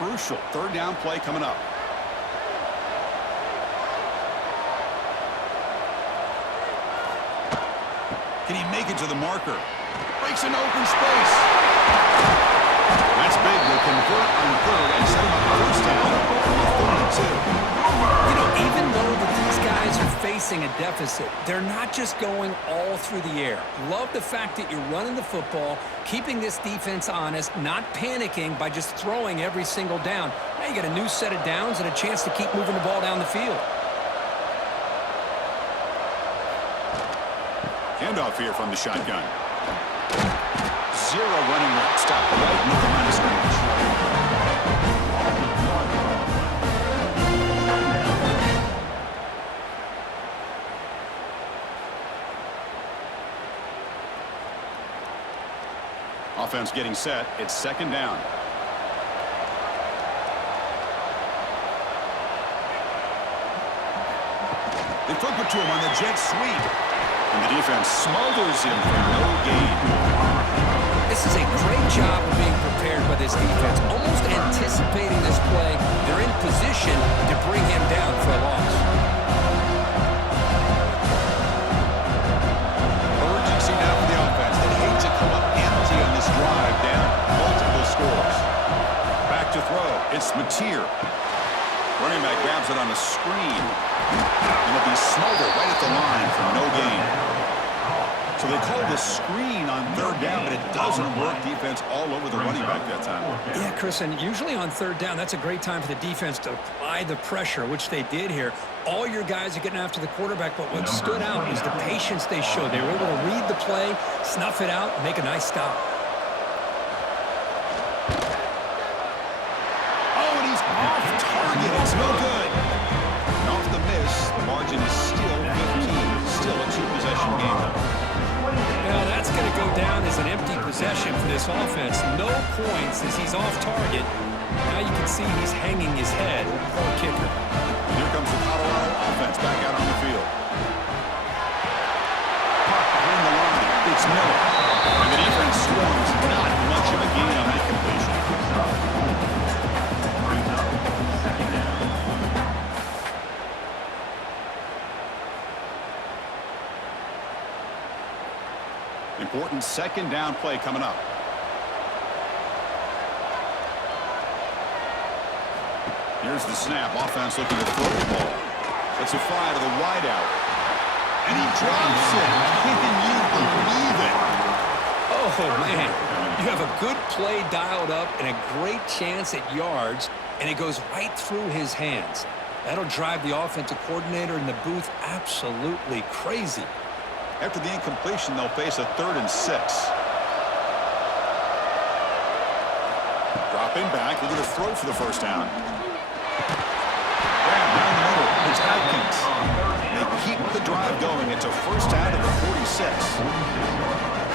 crucial third down play coming up. Can he make it to the marker? Breaks an open space. That's big. They convert on third and set him up first down for 32. You know, even though that these guys are facing a deficit, they're not just going all through the air. Love the fact that you're running the football, keeping this defense honest, not panicking by just throwing every single down. Now you got a new set of downs and a chance to keep moving the ball down the field. Handoff here from the shotgun. Zero running route. Stop right near the line of scrimmage. Offense getting set. It's second down. They flip it to him on the jet sweep. And the defense smothers him for no gain. This is a great job of being prepared by this defense. Almost anticipating this play. They're in position to bring him down for a loss. Urgency now for the offense. They hate to come up empty on this drive, down multiple scores. Back to throw. It's Mateer. Running back grabs it on a screen. And it'll be smothered right at the line for no gain. So they call the screen on third down, but it doesn't work. Defense all over the running back that time. Yeah, Chris, and usually on third down, that's a great time for the defense to apply the pressure, which they did here. All your guys are getting after the quarterback, but what stood out was the patience they showed. They were able to read the play, snuff it out, and make a nice stop. Oh, and he's off target. It's no good. And off the miss, the margin is still 15. Still a two-possession game, though. Well, that's going to go down as an empty possession for this offense. No points as he's off target. Now you can see he's hanging his head. Poor kicker. And here comes the Colorado offense back out on the field. Puck behind the line. It's Miller. And the defense swarms. Not much of a gain on that completion. Important second down play coming up. Here's the snap. Offense looking to throw the ball. It's a fly to the wideout. And he drops it. Can you believe it? Oh, man. You have a good play dialed up and a great chance at yards, and it goes right through his hands. That'll drive the offensive coordinator in the booth absolutely crazy. After the incompletion, they'll face a 3rd and 6. Dropping back, looking to throw for the first down. Grab down the middle. It's Atkins. They keep the drive going. It's a first down to the 46.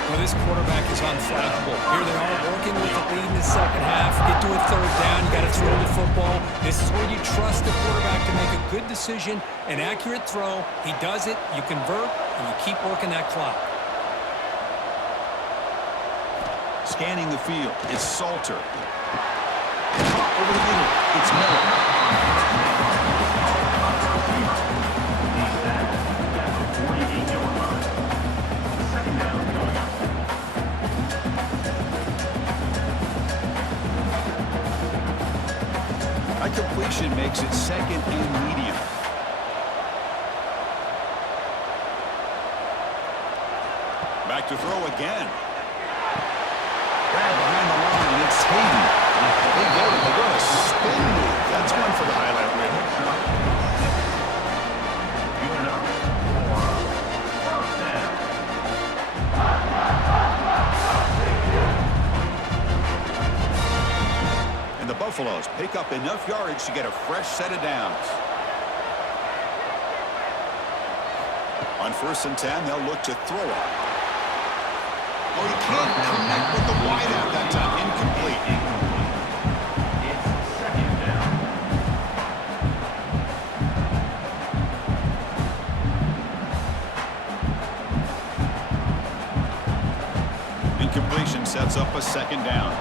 Well, this quarterback is unflappable. Here they are working with the lead in the second half. Get to a third down. You got to throw the football. This is where you trust the quarterback to make a good decision, an accurate throw. He does it. You convert, and you keep working that clock. Scanning the field. It's Salter. Caught over the middle. It's Miller. That completion makes it second and medium. Back to throw again. Grab behind the line, and it's Hayden. They go to spin move. That's one for the highlight reel. And the Buffaloes pick up enough yardage to get a fresh set of downs. On 1st and 10, they'll look to throw it. Oh, he can't connect with the wideout that time. Incomplete. It's second down. Incompletion sets up a second down.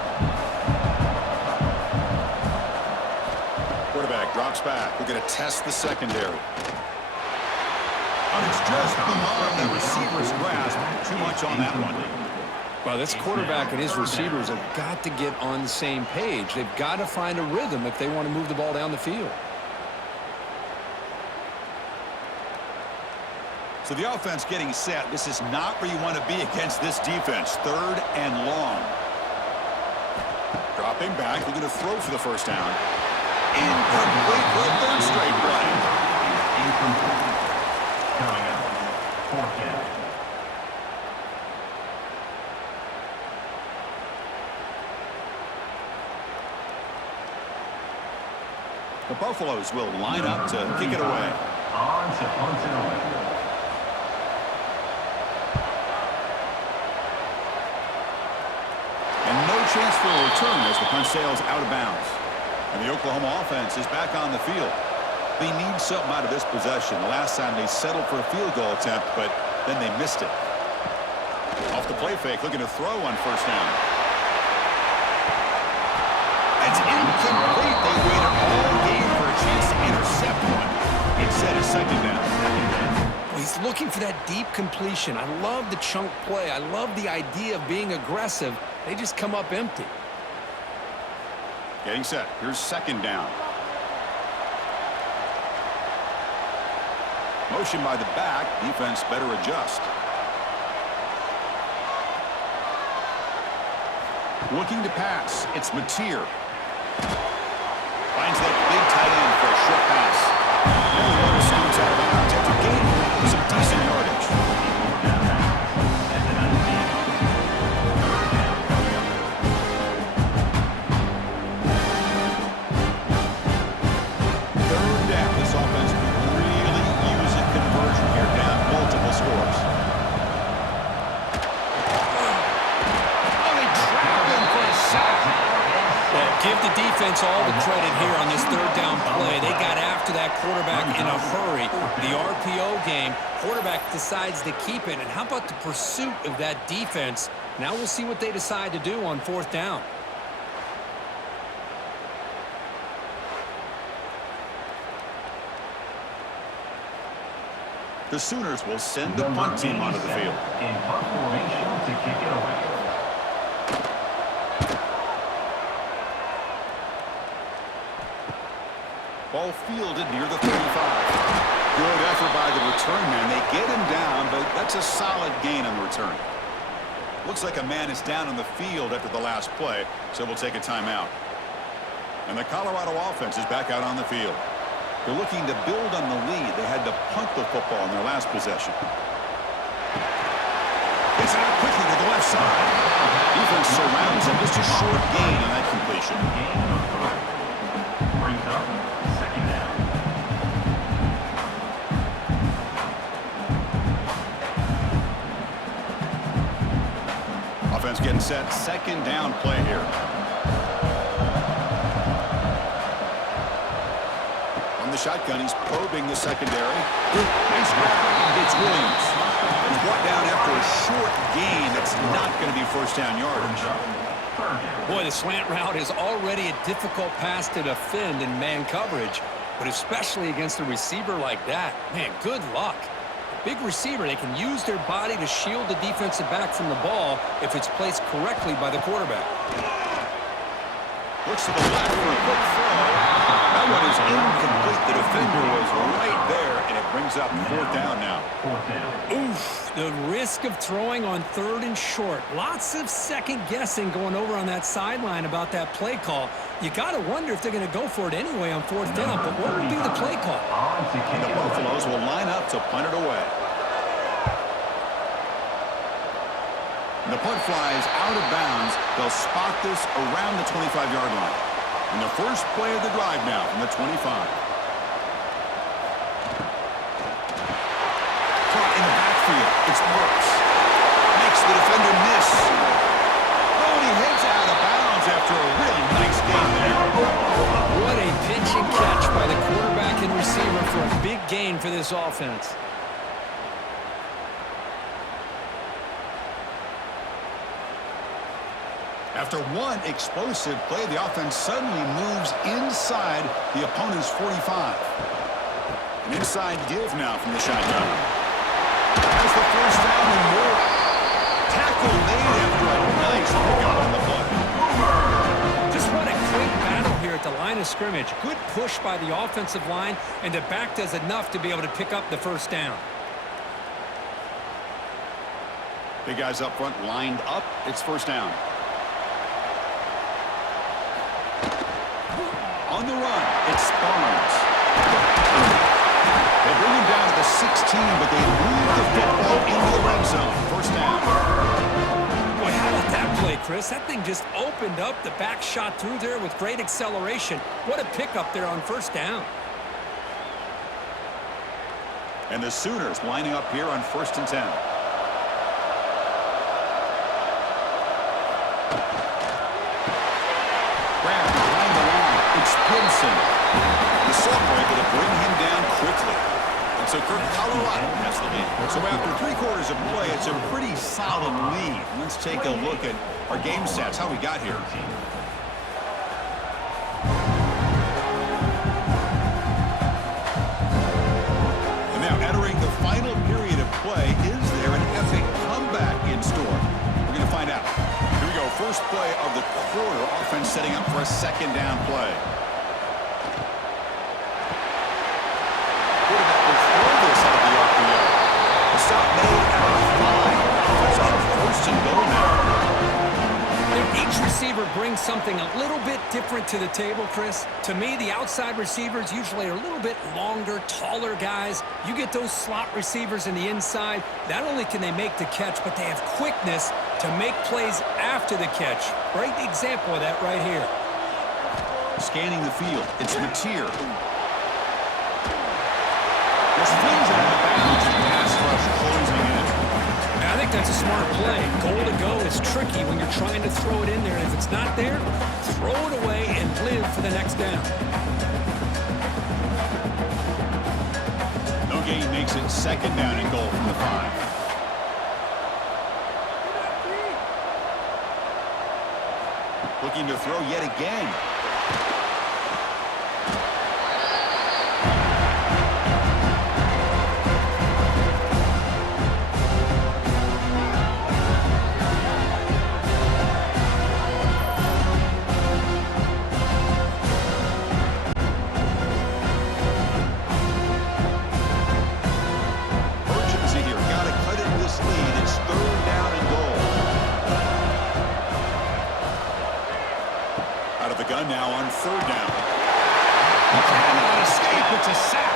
Quarterback drops back. We're going to test the secondary. And it's just beyond the receiver's grasp. Too much on that one. Well, this quarterback and his receivers have got to get on the same page. They've got to find a rhythm if they want to move the ball down the field. So the offense getting set. This is not where you want to be against this defense. 3rd and long. Dropping back. They're going to throw for the first down. Incomplete for a 3rd straight play. Incomplete. Coming up, 4th down. The Buffaloes will line up to kick it away. On to punt it away. And no chance for a return as the punt sails out of bounds. And the Oklahoma offense is back on the field. They need something out of this possession. The last time they settled for a field goal attempt, but then they missed it. Off the play fake, looking to throw on first down. It's incomplete. They waited all game for a chance to intercept one. Instead, it's 2nd down. Well, he's looking for that deep completion. I love the chunk play. I love the idea of being aggressive. They just come up empty. Getting set. Here's 2nd down. Motion by the back. Defense better adjust. Looking to pass. It's Mateer. Finds that big tight end for a short pass. And the runner scoots out of bounds after gaining some decent yardage. 3rd down. This offense really using conversion here, down multiple scores. Oh, they trap him for a sack. Well, give the defense all the credit here on this 3rd down play. They got after that quarterback in a hurry. The RPO game, quarterback decides to keep it. And how about the pursuit of that defense? Now we'll see what they decide to do on 4th down. The Sooners will send the punt team onto the field. In punt formation to kick it away. Ball fielded near the 35. Good effort by the return man. They get him down, but that's a solid gain on the return. Looks like a man is down on the field after the last play, so we'll take a timeout. And the Colorado offense is back out on the field. They're looking to build on the lead. They had to punt the football in their last possession. Gets it out quickly to the left side. Defense surrounds him. Just a short gain on that completion. Brings up 2nd down. Offense getting set. 2nd down play here. On the shotgun, he's probing the secondary. Nice grab. It's Williams. He's brought down after a short gain. That's not going to be first down yardage. Boy, the slant route is already a difficult pass to defend in man coverage, but especially against a receiver like that. Man, good luck. A big receiver, they can use their body to shield the defensive back from the ball if it's placed correctly by the quarterback. Looks to the left for a quick throw. That one is incomplete. The defender was right there, and it brings up 4th down now. 4th down. Oof, the risk of throwing on 3rd and short. Lots of second guessing going over on that sideline about that play call. You got to wonder if they're going to go for it anyway on 4th down, but what would be the play call? On to kick The it away. Buffaloes will line up to punt it away. And the punt flies out of bounds. They'll spot this around the 25-yard line. And the first play of the drive now from the 25. Caught in the backfield. It's Brooks. Makes the defender miss. Oh, and he heads out of bounds after a really nice game there. What a pitch and catch by the quarterback and receiver for a big gain for this offense. After one explosive play, the offense suddenly moves inside the opponent's 45. An inside give now from the shotgun. That's the first down and more. Tackle made after a nice pickup on the play. Just what a great battle here at the line of scrimmage. Good push by the offensive line, and the back does enough to be able to pick up the first down. Big guys up front lined up. It's first down. On the run, it's Barnes. They bring him down to the 16, but they move the football into the red zone. First down. Boy, how about that play, Chris? That thing just opened up. The back shot through there with great acceleration. What a pickup there on first down. And the Sooners lining up here on 1st and 10. Grab behind the line. It's Gibson. The sophomore able to bring him down quickly. And so Colorado has the lead. So after 3/4 of play, it's a pretty solid lead. Let's take a look at our game stats, how we got here. And now entering the final period of play, is there an epic comeback in store? We're going to find out. Here we go, first play of the quarter. Offense setting up for a second down play. Stop made at the 5. Offense on 1st and goal now. Each receiver brings something a little bit different to the table, Chris. To me, the outside receivers usually are a little bit longer, taller guys. You get those slot receivers in the inside, not only can they make the catch, but they have quickness to make plays after the catch. Great example of that right here. Scanning the field, it's Mateer. There's things out of bounds and pass rush closing in. I think that's a smart play. Goal to go is tricky when you're trying to throw it in there. And if it's not there, throw it away and live for the next down. No gain makes it second down and goal from the 5. Looking to throw yet again. Now on 3rd down. He cannot escape. It's a sack.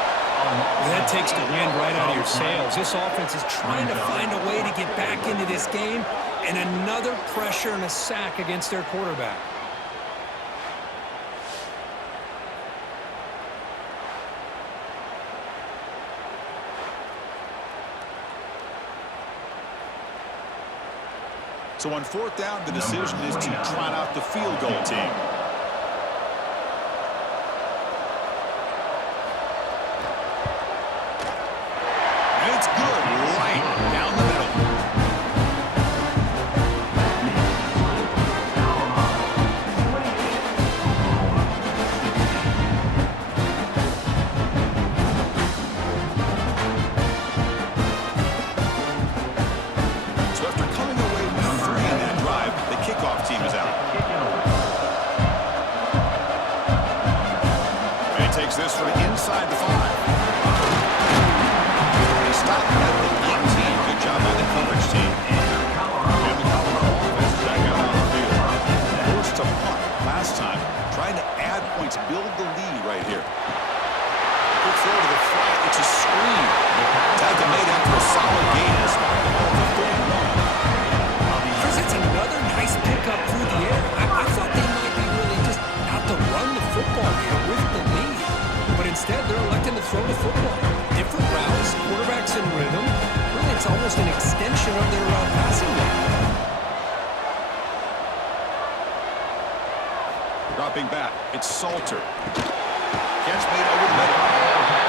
That takes the wind right out of your sails. This offense is trying to find a way to get back into this game, and another pressure and a sack against their quarterback. So on 4th down, the decision is to trot out the field goal team. It's good, right down the middle. So after coming away with 3 in that drive, the kickoff team is out. And he takes this from inside the 5. Stop at the 19. Good job by the coverage team. And the Colorado offense is back out on the field. Forced to punt last time. Trying to add points, build the lead right here. Good throw to the flat. It's a screen. Tackle made after a solid gain. It's back the ball for 31. Chris, that's another nice pickup through the air. I thought they might be really just out to run the football here with the lead. But instead, they're electing to throw the football. Different routes, quarterbacks in rhythm. Really, it's almost an extension of their passing game. Dropping back, it's Salter. Catch made over the middle.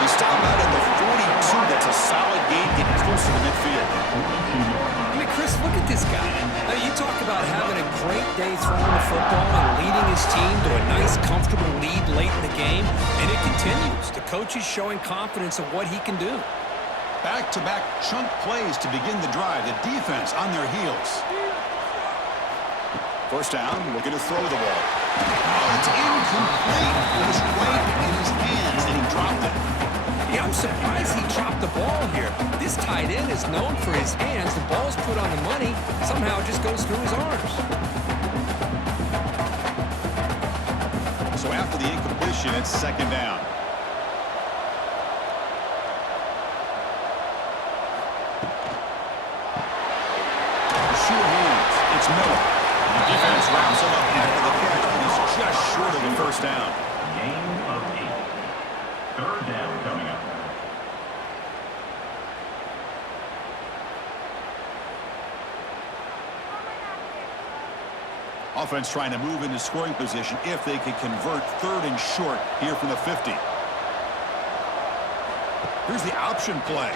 He stopped out at the 42. That's a solid gain, getting closer to midfield. I mean, Chris, look at this guy. Now, you talk about having a great day throwing the football and leading his team to a nice, comfortable lead late in the game, and it continues. The coach is showing confidence of what he can do. Back-to-back chunk plays to begin the drive. The defense on their heels. First down, looking to throw the ball. Oh, it's incomplete. It was right in his hands, and he dropped it. Yeah, I'm surprised he dropped the ball here. This tight end is known for his hands. The ball's put on the money. Somehow it just goes through his arms. So after the incompletion, it's second down. Sure hands. It's Miller. The defense wraps him up after the catch, and he's just short of the first down. Game of 8. Third down coming up. Offense trying to move into scoring position if they could convert third and short here from the 50. Here's the option play.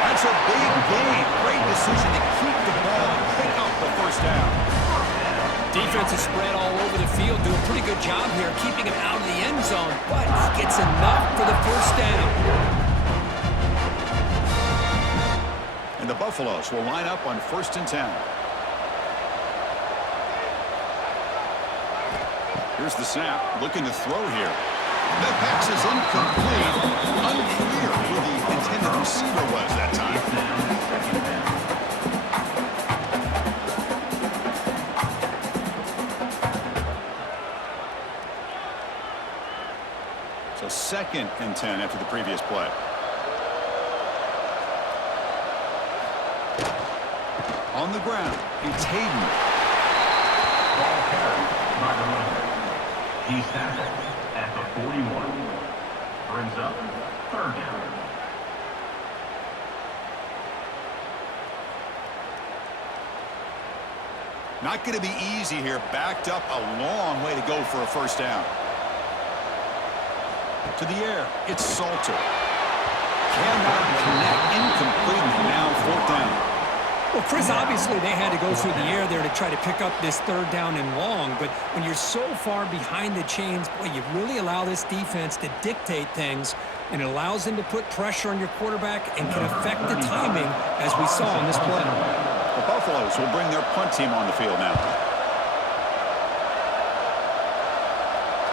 That's a big gain. Great decision to keep the ball and pick up the first down. Defense is spread all over the field, do a pretty good job here keeping him out of the end zone, but he gets enough for the first down. And the Buffaloes will line up on 1st and 10. Here's the snap, looking to throw here. The pass is incomplete. Unclear who the intended receiver was that time. So 2nd and 10 after the previous play. On the ground, it's Hayden. Ball carried by the running back. He's tackled at the 41. Brings up third down. Not going to be easy here. Backed up a long way to go for a first down. To the air, it's Salter. Cannot connect, incomplete, and now 4th down. Well, Chris, obviously they had to go through the air there to try to pick up this third down and long, but when you're so far behind the chains, boy, you really allow this defense to dictate things, and it allows them to put pressure on your quarterback and can affect the timing, as we saw in this play. The Buffaloes will bring their punt team on the field now.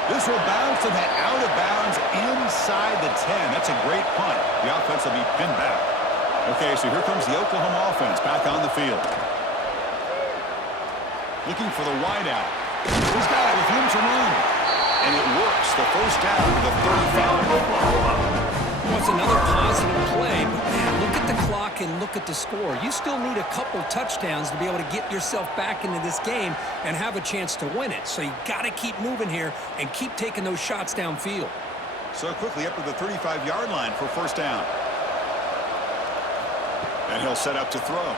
This will bounce and head out of bounds inside the 10. That's a great punt. The offense will be pinned back. Okay, so here comes the Oklahoma offense back on the field. Looking for the wideout. He's got it with room to run. And it works. The first down to the 35. Well, it's another positive play, but man, look at the clock and look at the score. You still need a couple touchdowns to be able to get yourself back into this game and have a chance to win it. So you got to keep moving here and keep taking those shots downfield. So quickly up to the 35-yard line for first down. And he'll set up to throw.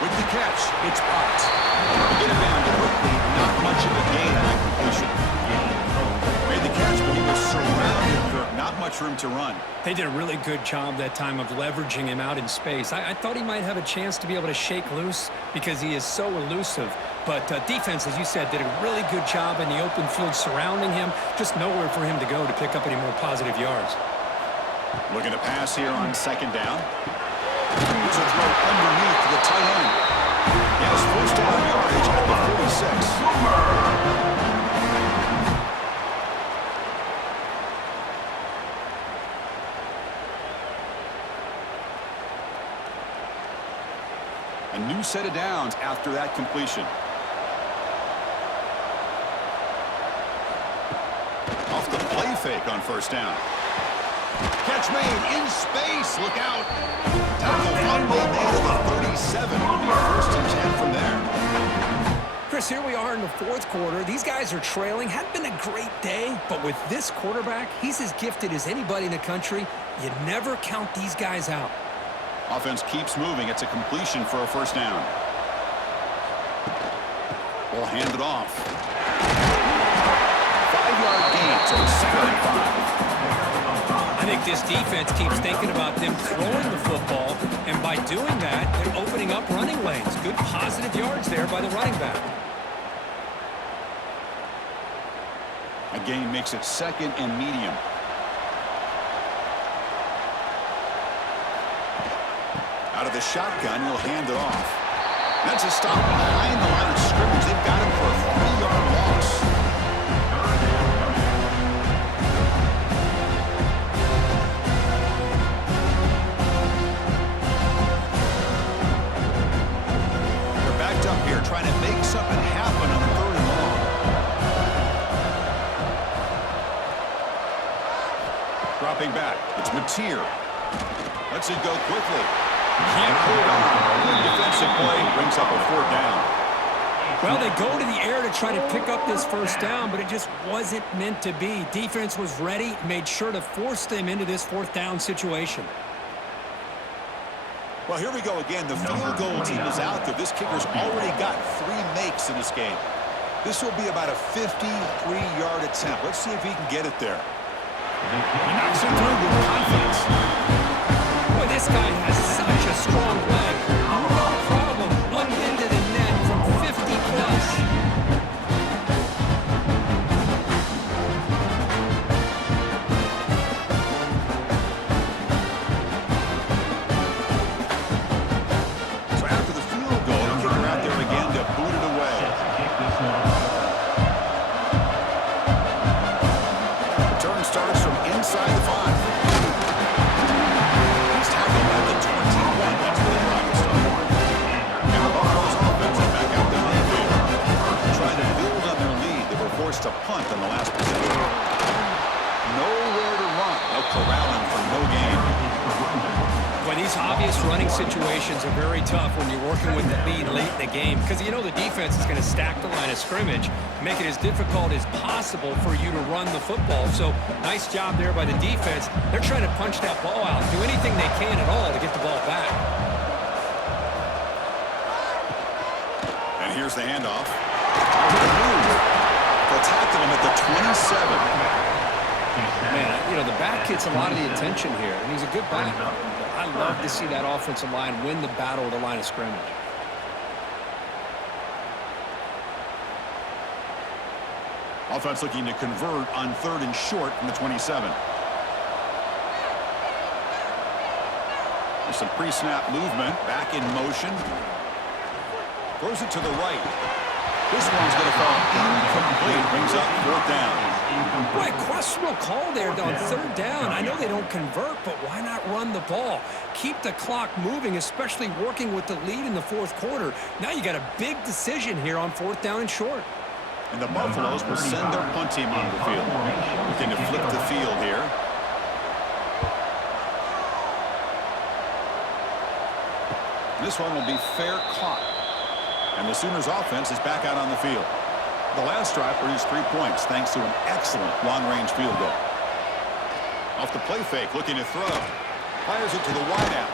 With the catch, it's popped. Get it down quickly, not much of a gain on that completion. Made the catch, but he was surrounded, Kirk. Not much room to run. They did a really good job that time of leveraging him out in space. I thought he might have a chance to be able to shake loose because he is so elusive. But defense, as you said, did a really good job in the open field surrounding him. Just nowhere for him to go to pick up any more positive yards. Looking to pass here on second down. It's a throw underneath to the tight end. He has first down yardage at the 46. A new set of downs after that completion. Off the play fake on first down. Catch made in space. Look out. Tackle fumble made at the 37. First and 10 from there. Chris, here we are in the fourth quarter. These guys are trailing. Hadn't been a great day, but with this quarterback, he's as gifted as anybody in the country. You never count these guys out. Offense keeps moving. It's a completion for a first down. We'll hand it off. 5-yard gain, so it's 2nd and 5. I think this defense keeps thinking about them throwing the football, and by doing that, they're opening up running lanes. Good positive yards there by the running back. A gain makes it second and medium. Out of the shotgun, he'll hand it off. That's a stop behind the line of scrimmage. They've got him for a 3-yard loss. They're backed up here, trying to make something happen on 3rd and long. Dropping back, it's Mateer. Lets it go quickly. Can't hold on. Good defensive play brings up a 4th down. Well, they go to the air to try to pick up this 1st down, but it just wasn't meant to be. Defense was ready, made sure to force them into this 4th down situation. Well, here we go again. The field goal team is out there. This kicker's already got 3 makes in this game. This will be about a 53-yard attempt. Let's see if he can get it there. He knocks it through with confidence. Boy, this guy has such a strong leg. No problem. Up into the net from 50 plus. So after the field goal, the kicker out there again to boot it away. The turn starts from inside the 5. He's tackled at the 21. That's where the drive will start. And the Buffalo's offense is back out there on the field. Trying to build on their lead. They were forced to punt on the last possession. Nowhere to run. They'll corral him for no gain. Well, these obvious running situations are very tough when you're working with the lead late in the game because you know the defense is going to stack the line of scrimmage, make it as difficult as possible for you to run the football. So nice job there by the defense. They're trying to punch that ball out, do anything they can at all to get the ball back. And here's the handoff. They'll tackle him at the 27. Man, you know, the back gets a lot of the attention here, and he's a good back. I love to see that offensive line win the battle of the line of scrimmage. Offense looking to convert on 3rd and short from the 27. There's some pre-snap movement. Back in motion. Throws it to the right. This one's going to fall incomplete. Brings up 4th down. Boy, questionable call there on 3rd down. I know they don't convert, but why not run the ball? Keep the clock moving, especially working with the lead in the 4th quarter. Now you got a big decision here on 4th down and short. And the Buffaloes will send their punt team onto the field. Looking to flip the field here. This one will be fair caught. And the Sooners offense is back out on the field. The last drive produced 3 points thanks to an excellent long-range field goal. Off the play fake, looking to throw. Fires it to the wideout.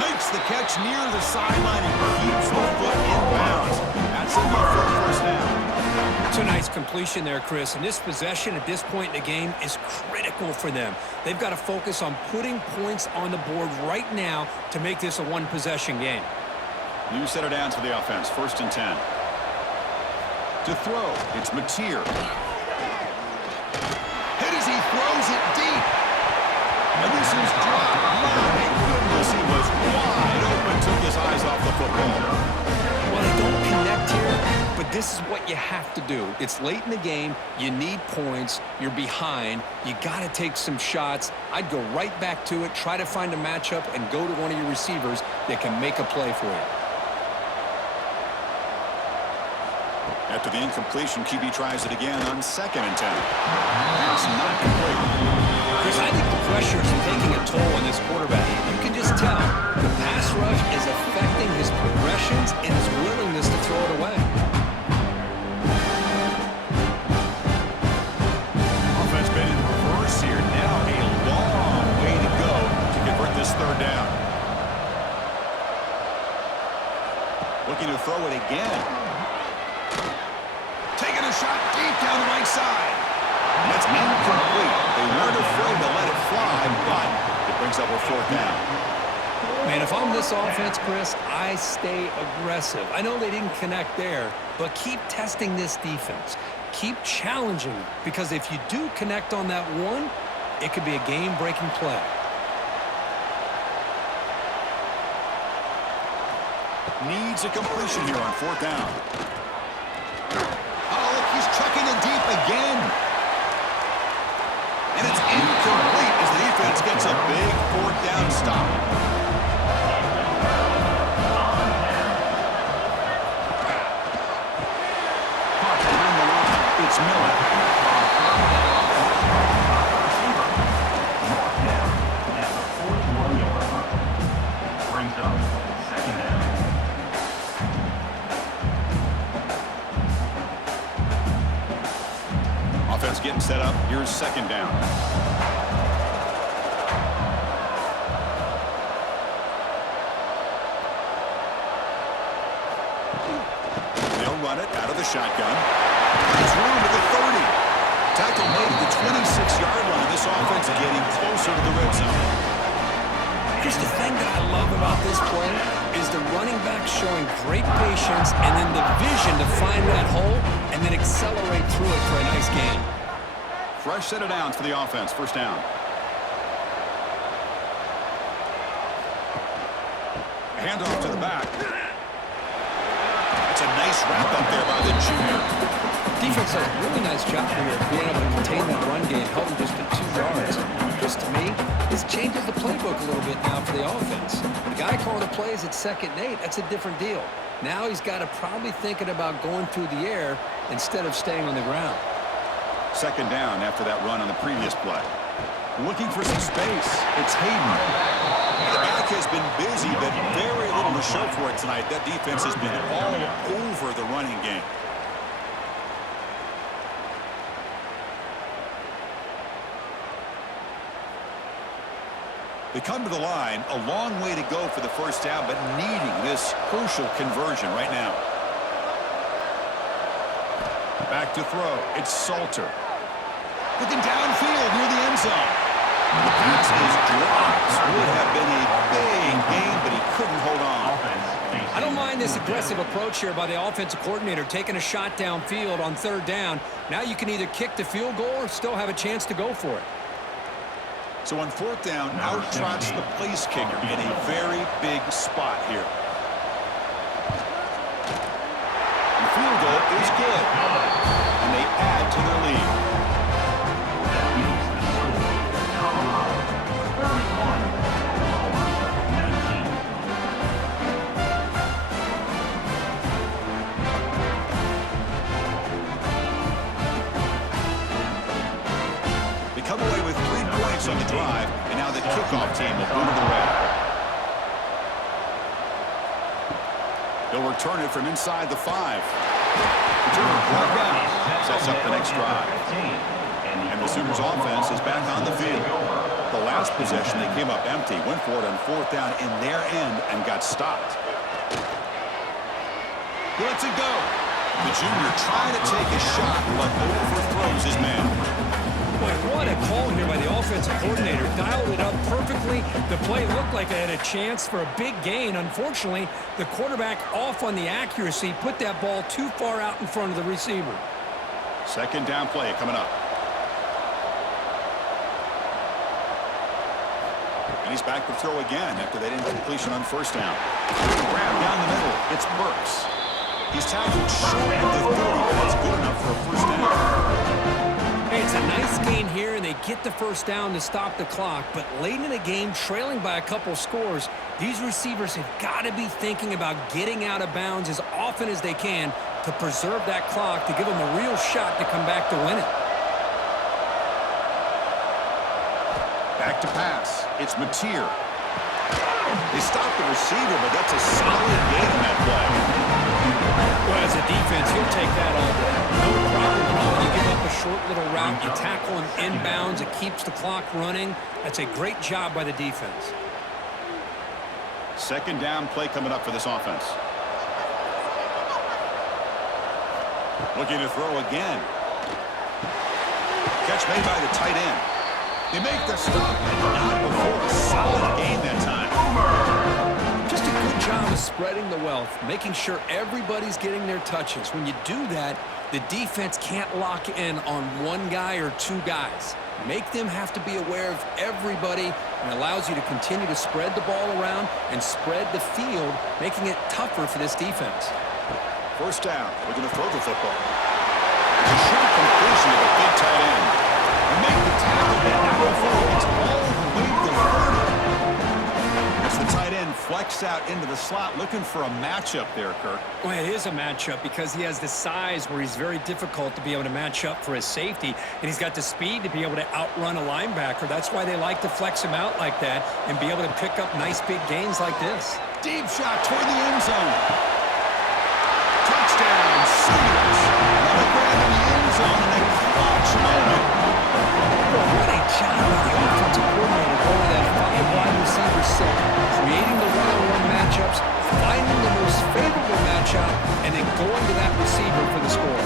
Makes the catch near the sideline and keeps the foot in bounds. That's enough for a 1st down. It's a nice completion there, Chris. And this possession at this point in the game is critical for them. They've got to focus on putting points on the board right now to make this a one-possession game. New set of downs for the offense. 1st and 10. To throw, it's Mateer. Hit as he throws it deep. And this is dropped. My goodness, he was wide open. Took his eyes off the football. Well, they don't connect here, but this is what you have to do. It's late in the game. You need points. You're behind. You got to take some shots. I'd go right back to it, try to find a matchup, and go to one of your receivers that can make a play for you. After the incompletion, QB tries it again on 2nd and 10. Pass not complete. Chris, I think the pressure is taking a toll on this quarterback. You can just tell the pass rush is affecting his progressions and his willingness to throw it away. Offense been in reverse here. Now a long way to go to convert this 3rd down. Looking to throw it again. Taking a shot deep down the right side. And it's incomplete. They weren't afraid to let it fly, but it brings up a fourth down. Man, if I'm this offense, Chris, I stay aggressive. I know they didn't connect there, but keep testing this defense. Keep challenging them, because if you do connect on that one, it could be a game-breaking play. Needs a completion here on fourth down. Oh, look, he's chucking it deep again. And it's incomplete as the defense gets a big fourth down stop. Behind the line, it's Miller. Brings up second down. Offense getting set up. Here's second down. They'll run it out of the shotgun. There's room to the 30. Tackle made at the 26-yard line. This offense getting closer to the red zone. Just the thing that I love about this play is the running back showing great patience and then the vision to find that hole and then accelerate through it for a nice gain. Fresh set of downs for the offense. First down. Handoff to the back. That's a nice wrap up there by the junior. Defense does a really nice job here of being able to contain that run game, held them just to 2 yards. Just to me, this changes the playbook a little bit now for the offense. The guy calling the plays at 2nd and 8, that's a different deal. Now he's got to probably thinking about going through the air instead of staying on the ground. Second down after that run on the previous play. Looking for some space. It's Hayden. The back has been busy, but very little to show for it tonight. That defense has been all over the running game. They come to the line, a long way to go for the first down, but needing this crucial conversion right now. Back to throw. It's Salter. Looking downfield near the end zone. The pass is dropped. Would have been a big game, but he couldn't hold on. I don't mind this aggressive approach here by the offensive coordinator, taking a shot downfield on 3rd down. Now you can either kick the field goal or still have a chance to go for it. So on 4th down, out trots the place kicker in a very big spot here. The field goal is good, and they add to their lead. Come away with 3 points on the drive, and now the kickoff team will go to the red. They'll return it from inside the 5. Return right back. Sets up the next drive. And the Sooners offense is back on the field. The last possession, they came up empty, went for it on 4th down in their end and got stopped. He lets it go. The junior trying to take a shot, but overthrows his man. Boy, what a call here by the offensive coordinator. Dialed it up perfectly. The play looked like it had a chance for a big gain. Unfortunately, the quarterback off on the accuracy, put that ball too far out in front of the receiver. Second down play coming up. And he's back to throw again after that incompletion on 1st down. Grab down the middle. It's Burks. He's tackled short of the 30, but it's good enough for a first down. Hey, it's a nice gain here, and they get the first down to stop the clock. But late in the game, trailing by a couple scores, these receivers have got to be thinking about getting out of bounds as often as they can to preserve that clock, to give them a real shot to come back to win it. Back to pass. It's Mateer. They stopped the receiver, but that's a solid gain on that play. Well, as a defense, you'll take that all day. No problem at all. You give up a short little route, you tackle him inbounds, it keeps the clock running. That's a great job by the defense. Second down play coming up for this offense. Looking to throw again. Catch made by the tight end. They make the stop, and not before a solid gain that time. Just a good job of spreading the wealth, making sure everybody's getting their touches. When you do that, the defense can't lock in on one guy or two guys. Make them have to be aware of everybody, and allows you to continue to spread the ball around and spread the field, making it tougher for this defense. First down. We're going to throw the football. It's a short completion of a big tight end. They make the tackle, and now before it gets all the way to the 30. As the tight end flex out into the slot, looking for a matchup there, Kirk. Well, it is a matchup because he has the size where he's very difficult to be able to match up for his safety, and he's got the speed to be able to outrun a linebacker. That's why they like to flex him out like that and be able to pick up nice big gains like this. Deep shot toward the end zone. Touchdown, Seals. Another grab in the end zone, and a clutch moment. What a job by the offensive coordinator going to that 5-wide receiver set, creating the one-on-one matchups, finding the most favorable matchup, and then going to that receiver for the score.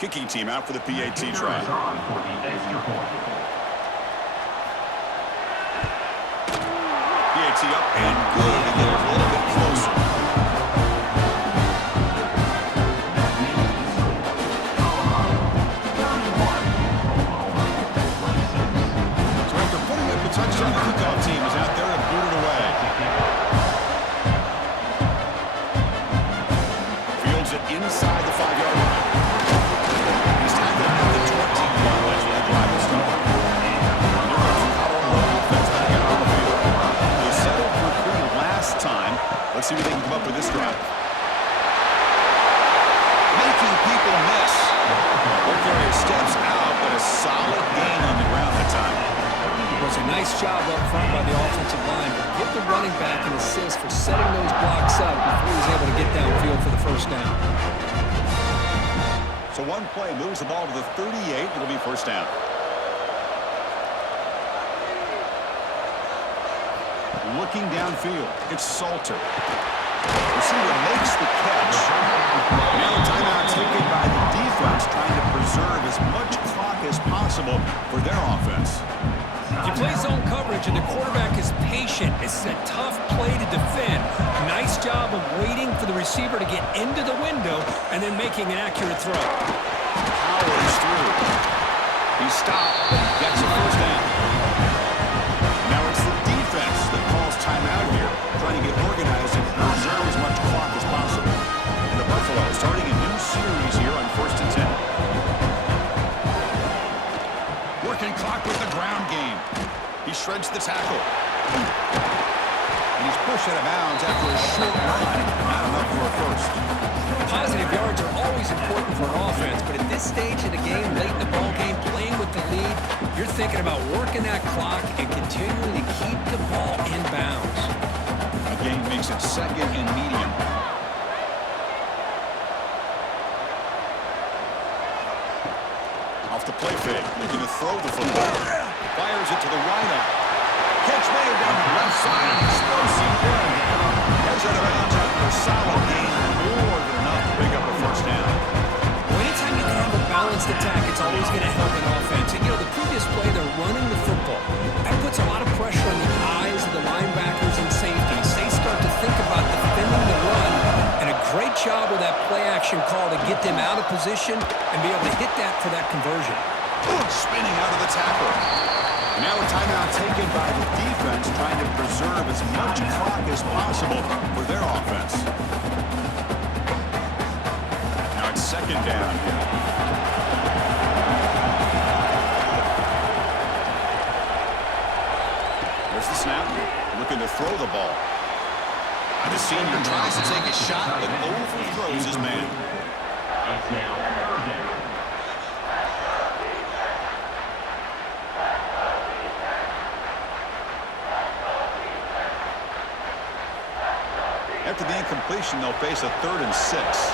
Kicking team out for the PAT try. For the extra point. PAT up and good to get a little bit closer. So after putting up the touchdown, the kickoff team is out there and boot it away. Fields it inside the 5-yard line. He's tackled at the 21. That's where the drive will start. Here comes the Colorado offense back out on the field. They settled for 3 last time. Let's see what they can come up with this drive. Making people miss. Work steps out, but a solid gain on the ground that time. It was a nice job up front by the offensive line, but give the running back an assist for setting those blocks up before he was able to get downfield for the first down. So one play moves the ball to the 38. It'll be first down. Looking downfield, it's Salter. Receiver makes the catch. Now a timeout taken by the defense, trying to preserve as much clock as possible for their offense. You play zone coverage and the quarterback is patient. It's a tough play to defend. Nice job of waiting for the receiver to get into the window and then making an accurate throw. Powers through. He stopped, but he gets a first down. Now it's the defense that calls timeout here, trying to get organized and preserve as much clock as possible. And the Buffalo starting a new series here on 1st and 10. Working clock with the ground game. He shreds the tackle. And he's pushed out of bounds after a short run. Not enough for a first. Positive yards are always important for an offense, but at this stage of the game, late in the ball game, playing with the lead, you're thinking about working that clock and continuing to keep the ball in bounds. A gain makes it second and medium. Off the play fake, looking to throw the football. Fires it to the wideout. Catch made down the left side. Explosive run. Heads out of bounds after a solid gain. More than enough to pick up a first down. Well, anytime you can have a balanced attack, it's always going to help an offense. And, the previous play, they're running the football. That puts a lot of pressure on the eyes of the linebackers and safeties. They start to think about defending the run, and a great job with that play-action call to get them out of position and be able to hit that for that conversion. Spinning out of the tackle. And now a timeout taken by the defense, trying to preserve as much clock as possible for their offense. Now it's second down here. There's the snap. Looking to throw the ball. And the senior tries to take a shot, but overthrows his man. It's now third down. After the incompletion, they'll face a 3rd and 6.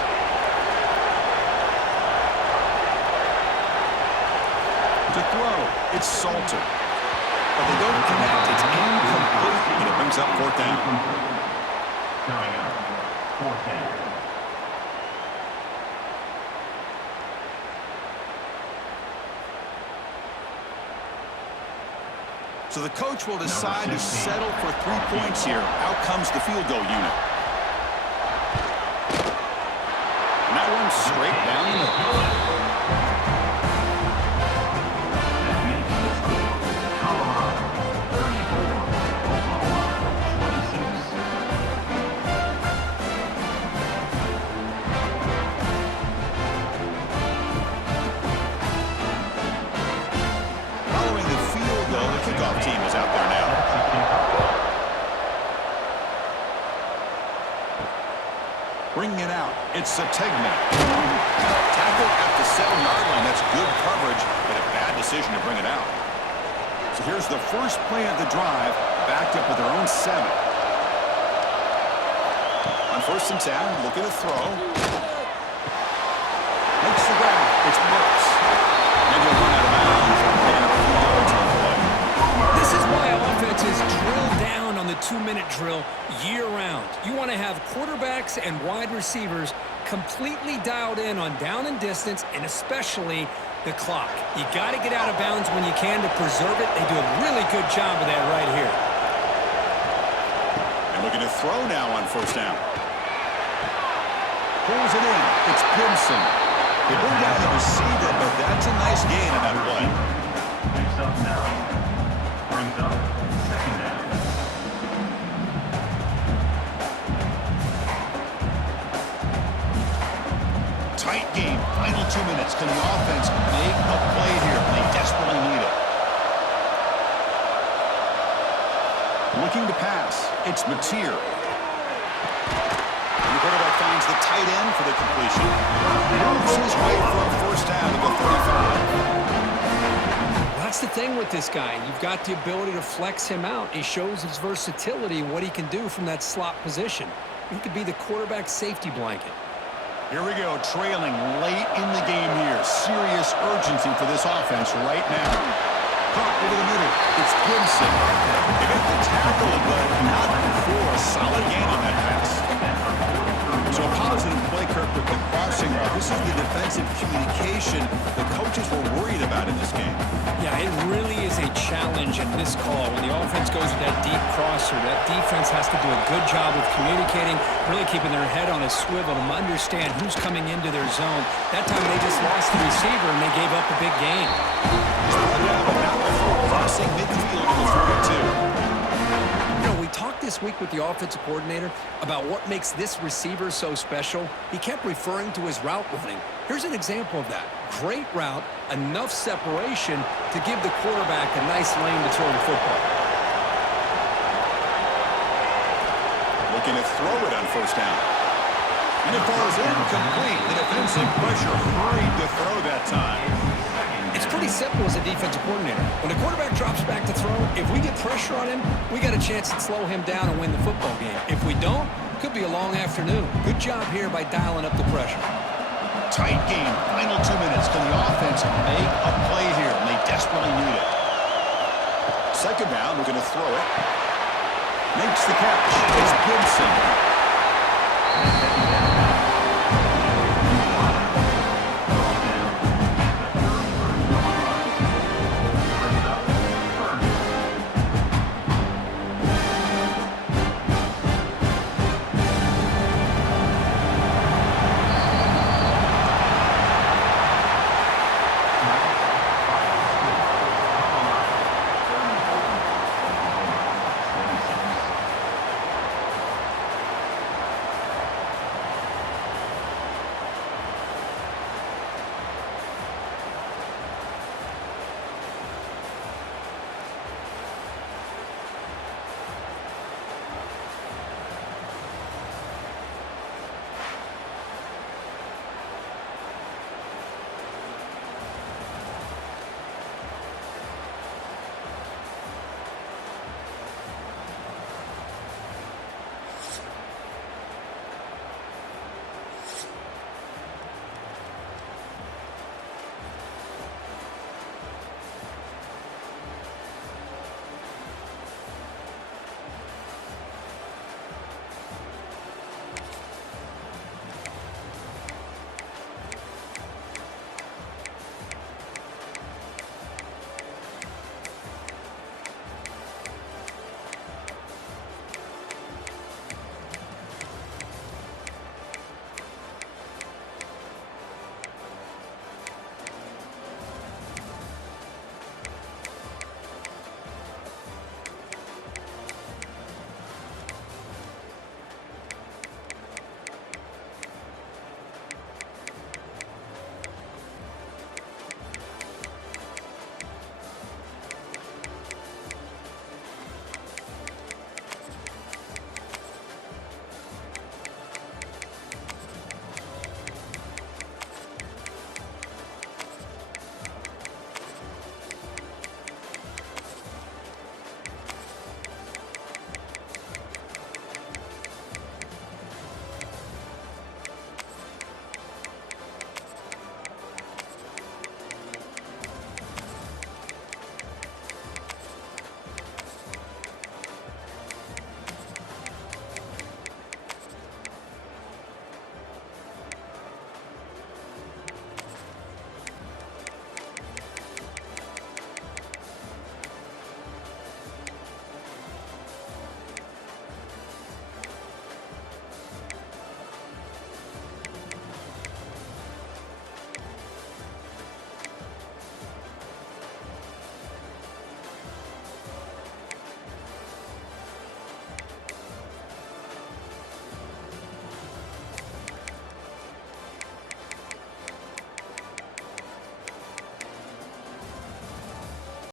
To throw, it's Salter. But they don't connect. It's incomplete, and it brings up fourth down. Coming up, fourth down. So the coach will decide to settle for 3 points here. Out comes the field goal unit. And that one's straight down the middle. That makes the score Colorado 34, Oklahoma 26. Following the field goal, the kickoff team is out there now. Bringing it out, it's Sategna. Tackle at the 7-yard line. That's good coverage, but a bad decision to bring it out. So here's the first play of the drive, backed up with their own 7. On 1st and 10, looking to throw. Makes the grab. It's Brooks. And he'll run out of bounds, picking up a few yards on the play. This is why offenses drill down on the 2-minute drill year-round. You want to have quarterbacks and wide receivers completely dialed in on down and distance, and especially the clock. You got to get out of bounds when you can to preserve it. They do a really good job of that right here. And looking to throw now on 1st down. Pulls it in. It's Gibson. They bring down the receiver, but that's a nice gain on that play. Picks up now. Brings up second down. Tight game. Final 2 minutes. Can the offense make a play here? They desperately need it. Looking to pass. It's Mateer. And the quarterback finds the tight end for the completion. Moves his way for a 1st down at the 35. That's the thing with this guy. You've got the ability to flex him out. He shows his versatility and what he can do from that slot position. He could be the quarterback safety blanket. Here we go, trailing late in the game here. Serious urgency for this offense right now. Caught over the middle. It's Gibson. They got the tackle, but not before a solid gain on that pass. So a positive play, Kirk, with the crossing route. This is the defensive communication the coaches were worried about in this game. Yeah, it really is a challenge at this call. When the offense goes with that deep crosser, that defense has to do a good job of communicating, really keeping their head on a swivel to understand who's coming into their zone. That time they just lost the receiver and they gave up a big gain. Now before crossing midfield to the 42. We talked this week with the offensive coordinator about what makes this receiver so special. He kept referring to his route running. Here's an example of that. Great route, enough separation to give the quarterback a nice lane to throw the football. Looking to throw it on 1st down. And it falls incomplete. The defensive pressure hurried to throw that time. It's pretty simple as a defensive coordinator. When the quarterback drops back to throw, if we get pressure on him, we got a chance to slow him down and win the football game. If we don't, could be a long afternoon. Good job here by dialing up the pressure. Tight game. Final 2 minutes. Can the offense make a play here? And they desperately need it. 2nd down. We're going to throw it. Makes the catch. It's Gibson.